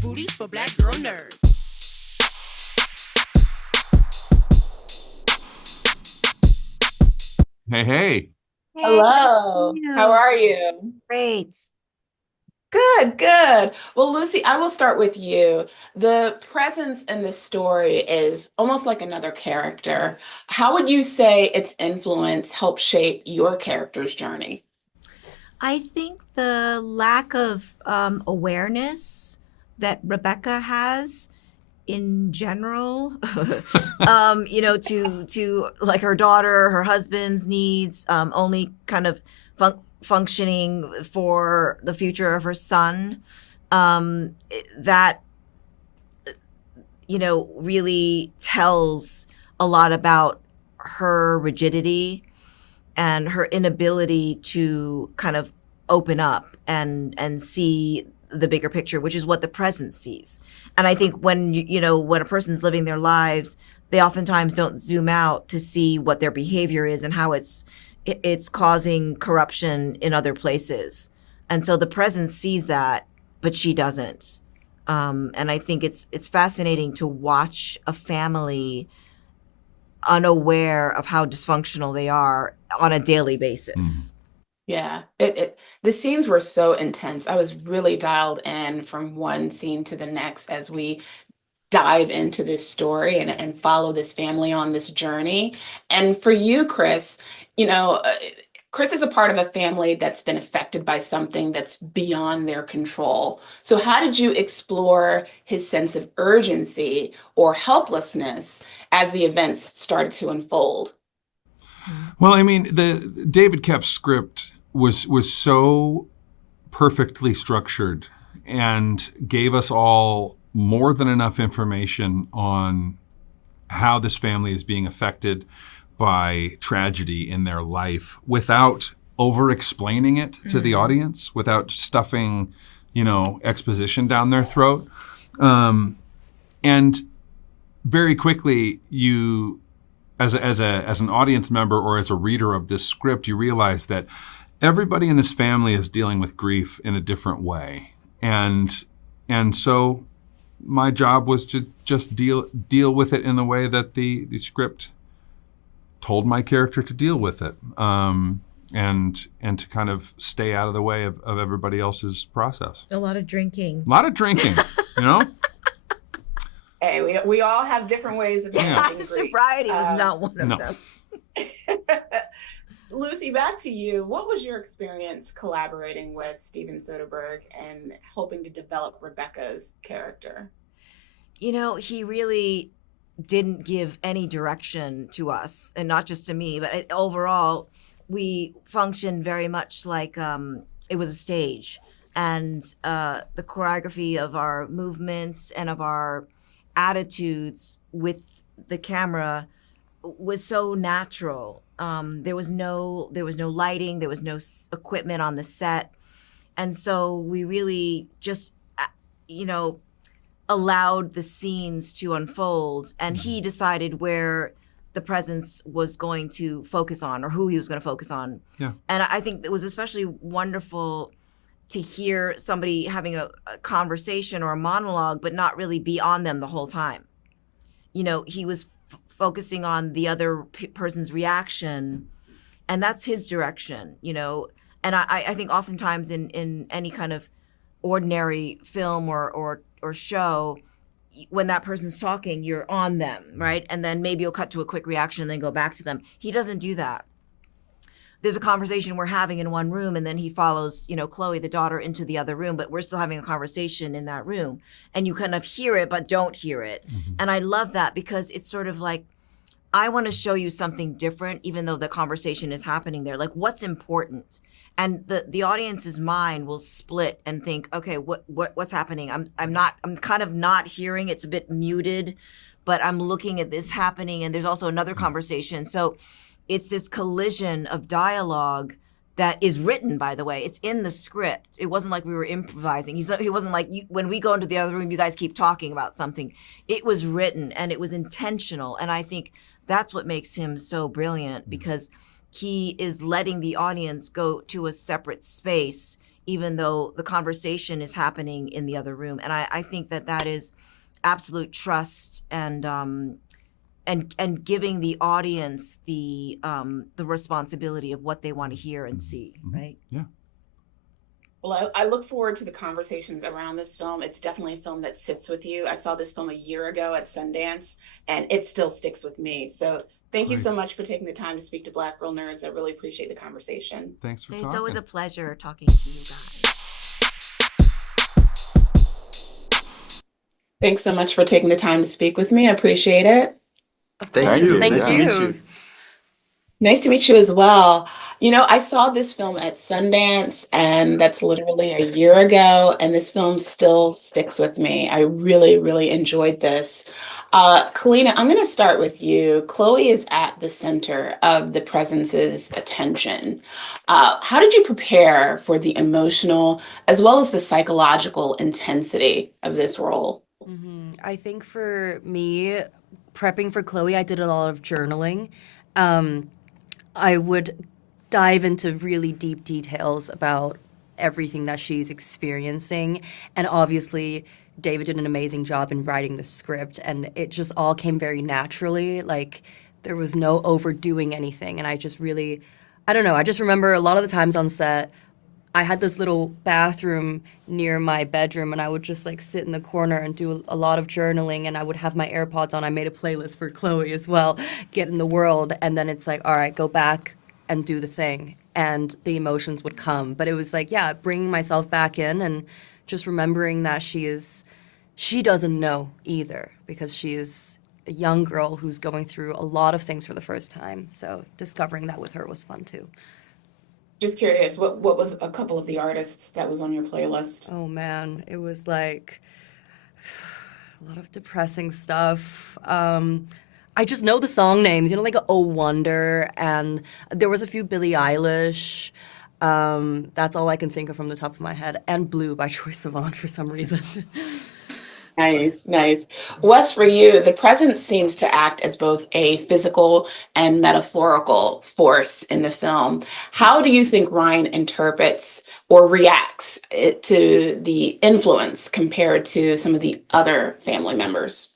booties for black girl nerds. Hey, hey. Hey, Hello, how you. are you? Great. Good, good. Well, Lucy, I will start with you. The presence in this story is almost like another character. How would you say its influence helped shape your character's journey? I think the lack of awareness that Rebekah has in general, to like her daughter, her husband's needs, only kind of functioning for the future of her son, that really tells a lot about her rigidity and her inability to kind of open up and see the bigger picture, which is what the present sees. And I think when when a person's living their lives, they oftentimes don't zoom out to see what their behavior is and how it's causing corruption in other places. And so the present sees that, but she doesn't. And I think it's fascinating to watch a family unaware of how dysfunctional they are on a daily basis. Yeah, the scenes were so intense. I was really dialed in from one scene to the next as we dive into this story and follow this family on this journey. And for you, Chris, you know, uh, Chris is a part of a family that's been affected by something that's beyond their control. So, how did you explore his sense of urgency or helplessness as the events started to unfold? Well, I mean, the David Koepp script was so perfectly structured and gave us all more than enough information on how this family is being affected by tragedy in their life without over explaining it to the audience, without stuffing, exposition down their throat. And very quickly, you as an audience member or as a reader of this script, you realize that everybody in this family is dealing with grief in a different way, and so my job was to just deal with it in the way that the script told my character to deal with it, and to kind of stay out of the way of everybody else's process. A lot of drinking. A lot of drinking, you know. Hey, we all have different ways of managing grief. Sobriety was not one of No. them. Lucy, back to you. What was your experience collaborating with Steven Soderbergh and helping to develop Rebekah's character? He really didn't give any direction to us, and not just to me, but overall, we functioned very much like it was a stage, and the choreography of our movements and of our attitudes with the camera was so natural. There was no lighting, there was no equipment on the set, and so we really just allowed the scenes to unfold, and he decided where the presence was going to focus on or who he was going to focus on. Yeah. And I think it was especially wonderful to hear somebody having a conversation or a monologue, but not really be on them the whole time. He was focusing on the other person's reaction, and that's his direction, And I think oftentimes in any kind of ordinary film or show, when that person's talking, you're on them, right? And then maybe you'll cut to a quick reaction and then go back to them. He doesn't do that. There's a conversation we're having in one room, and then he follows, Chloe, the daughter, into the other room, but we're still having a conversation in that room. And you kind of hear it, but don't hear it. Mm-hmm. And I love that because it's sort of like, I want to show you something different, even though the conversation is happening there. Like, what's important? And the audience's mind will split and think, okay, what's happening? I'm kind of not hearing. It's a bit muted, but I'm looking at this happening, and there's also another conversation. So it's this collision of dialogue that is written, by the way. It's in the script. It wasn't like we were improvising. He wasn't like, when we go into the other room, you guys keep talking about something. It was written, and it was intentional. And I think that's what makes him so brilliant, because he is letting the audience go to a separate space, even though the conversation is happening in the other room. And I think that is absolute trust and giving the audience the responsibility of what they want to hear and see, right? Yeah. Well, I look forward to the conversations around this film. It's definitely a film that sits with you. I saw this film a year ago at Sundance, and it still sticks with me. So thank you so much for taking the time to speak to Black Girl Nerds. I really appreciate the conversation. Thanks for talking. It's always a pleasure talking to you guys. Thanks so much for taking the time to speak with me. I appreciate it. Thank you. Thank Nice to you. meet you. Nice to meet you as well. You know, I saw this film at Sundance, and that's literally a year ago, and this film still sticks with me. I really, really enjoyed this. Callina, I'm going to start with you. Chloe is at the center of the presence's attention. How did you prepare for the emotional as well as the psychological intensity of this role? I think for me, prepping for Chloe, I did a lot of journaling. I would dive into really deep details about everything that she's experiencing. And obviously, David did an amazing job in writing the script, and it just all came very naturally. Like, there was no overdoing anything. And I just really, I don't know, I just remember a lot of the times on set, I had this little bathroom near my bedroom, and I would just like sit in the corner and do a lot of journaling, and I would have my AirPods on. I made a playlist for Chloe as well, Get in the World, and then it's like, all right, go back and do the thing, and the emotions would come. But it was like, yeah, bringing myself back in and just remembering that she doesn't know either, because she is a young girl who's going through a lot of things for the first time. So discovering that with her was fun too. Just curious, what was a couple of the artists that was on your playlist? Oh man, it was like a lot of depressing stuff. I just know the song names, like Oh Wonder, and there was a few Billie Eilish. That's all I can think of from the top of my head. And Blue by Troye Sivan for some reason. Nice, nice. Wes, for you, the presence seems to act as both a physical and metaphorical force in the film. How do you think Ryan interprets or reacts to the influence compared to some of the other family members?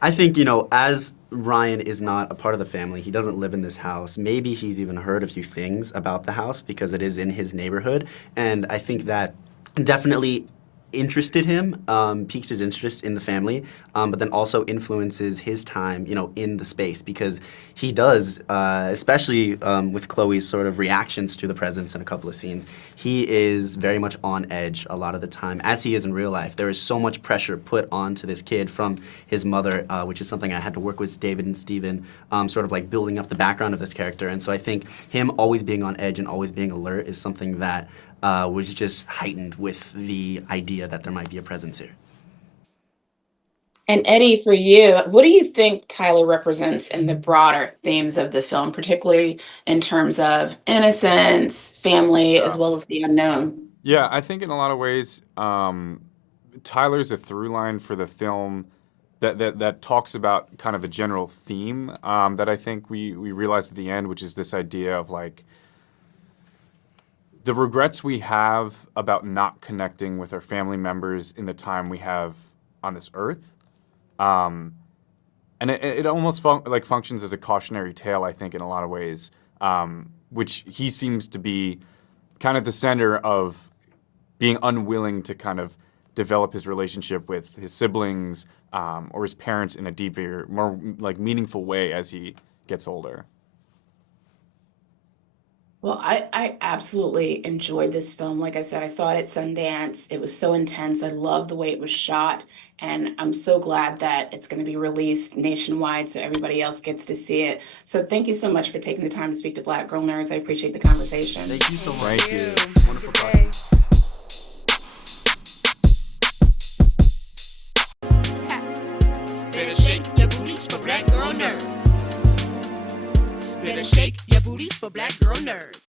I think, as Ryan is not a part of the family, he doesn't live in this house. Maybe he's even heard a few things about the house because it is in his neighborhood. And I think that definitely interested him, piqued his interest in the family, but then also influences his time, in the space, because he does, especially with Chloe's sort of reactions to the presence in a couple of scenes, he is very much on edge a lot of the time, as he is in real life. There is so much pressure put onto this kid from his mother, which is something I had to work with David and Steven, sort of like building up the background of this character. And so I think him always being on edge and always being alert is something that was just heightened with the idea that there might be a presence here. And Eddy, for you, what do you think Tyler represents in the broader themes of the film, particularly in terms of innocence, family, as well as the unknown? Yeah, I think in a lot of ways, Tyler's a through line for the film that talks about kind of a general theme that I think we realized at the end, which is this idea of like the regrets we have about not connecting with our family members in the time we have on this earth. And it almost functions as a cautionary tale, I think, in a lot of ways, which he seems to be kind of the center of being unwilling to kind of develop his relationship with his siblings or his parents in a deeper, more like meaningful way as he gets older. Well, I absolutely enjoyed this film. Like I said, I saw it at Sundance. It was so intense. I love the way it was shot. And I'm so glad that it's going to be released nationwide so everybody else gets to see it. So thank you so much for taking the time to speak to Black Girl Nerds. I appreciate the conversation. Thank you so much. Thank you. Wonderful talking. Better shake your booties for Black Girl Nerds. Better shake your booties for Black Girl Nerds.